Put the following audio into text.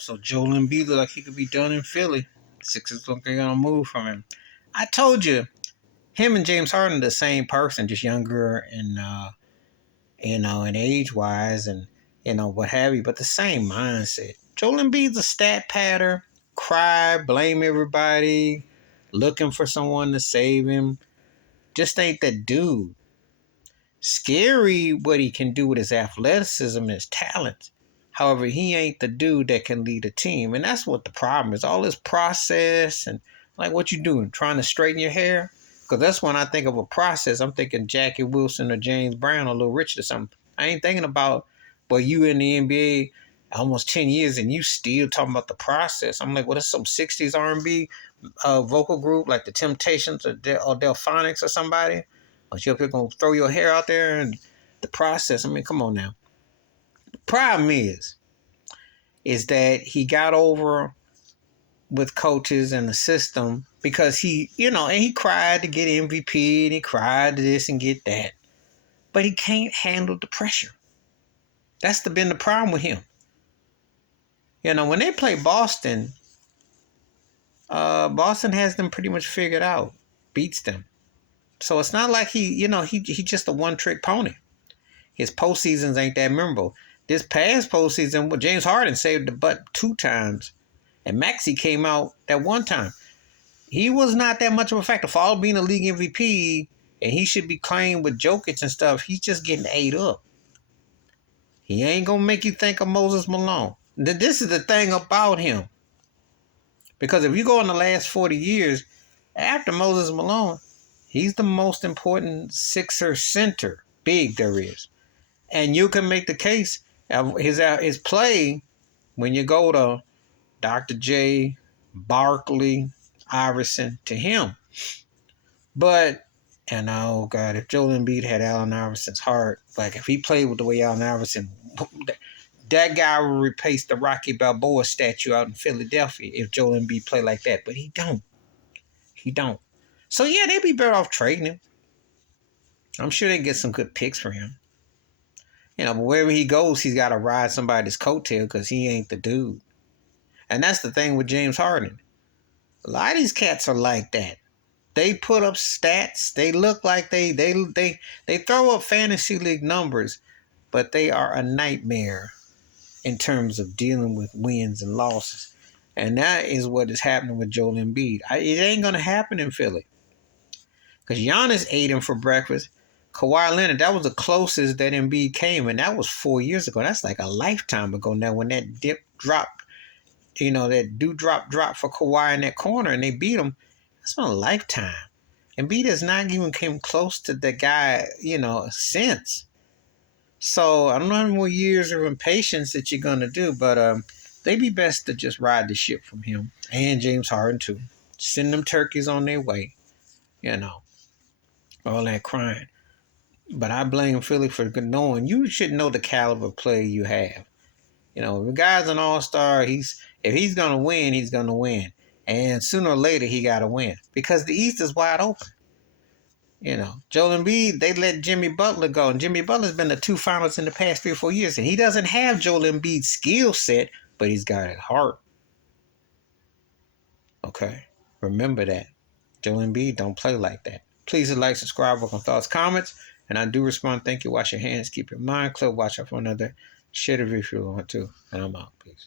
So Joel Embiid look like he could be done in Philly. Sixers look like they're gonna move from him. I told you, him and James Harden are the same person, just younger and and age wise and what have you, but the same mindset. Joel Embiid's a stat patter, cry, blame everybody, looking for someone to save him. Just ain't that dude. Scary what he can do with his athleticism and his talent. However, he ain't the dude that can lead a team. And that's what the problem is. All this process and like what you doing, trying to straighten your hair? Because that's when I think of a process. I'm thinking Jackie Wilson or James Brown or Little Richard or something. I ain't thinking about, well, you in the NBA almost 10 years and you still talking about the process. I'm like, well, that's some 60s R&B vocal group like the Temptations or Delphonics or somebody. But you're going to throw your hair out there and the process. I mean, come on now. The problem is that he got over with coaches and the system because he, and he cried to get MVP and he cried to this and get that. But he can't handle the pressure. That's been the problem with him. When they play Boston, Boston has them pretty much figured out, beats them. So it's not like he just a one-trick pony. His postseasons ain't that memorable. This past postseason, James Harden saved the butt 2 times, and Maxey came out that 1 time. He was not that much of a factor. For all being a league MVP, and he should be claimed with Jokic and stuff, he's just getting ate up. He ain't going to make you think of Moses Malone. This is the thing about him. Because if you go in the last 40 years, after Moses Malone, he's the most important Sixer center, big there is. And you can make the case of his play when you go to Dr. J, Barkley, Iverson, to him. But, and oh God, if Joel Embiid had Allen Iverson's heart, like if he played with the way Allen Iverson, that guy would replace the Rocky Balboa statue out in Philadelphia if Joel Embiid played like that. But he don't. He don't. So yeah, they'd be better off trading him. I'm sure they get some good picks for him. But wherever he goes, he's got to ride somebody's coattail because he ain't the dude. And that's the thing with James Harden. A lot of these cats are like that. They put up stats. They look like they throw up fantasy league numbers, but they are a nightmare in terms of dealing with wins and losses. And that is what is happening with Joel Embiid. It ain't going to happen in Philly. Because Giannis ate him for breakfast. Kawhi Leonard, that was the closest that Embiid came, and that was 4 years ago. That's like a lifetime ago now when that dip dropped, that dewdrop dropped for Kawhi in that corner and they beat him. That's been a lifetime. Embiid has not even came close to the guy, since. So I don't know how many more years of impatience that you're going to do, but they'd be best to just ride the ship from him and James Harden too. Send them turkeys on their way, all that crying. But I blame Philly for knowing. You should know the caliber player you have. If the guy's an all-star, if he's going to win, he's going to win. And sooner or later, he got to win. Because the East is wide open. Joel Embiid, they let Jimmy Butler go. And Jimmy Butler's been to 2 finals in the past 3 or 4 years. And he doesn't have Joel Embiid's skill set, but he's got his heart. Okay? Remember that. Joel Embiid don't play like that. Please like, subscribe, work on thoughts, comments. And I do respond. Thank you. Wash your hands. Keep your mind clear. Watch out for another. Share the video if you want to. And I'm out. Peace.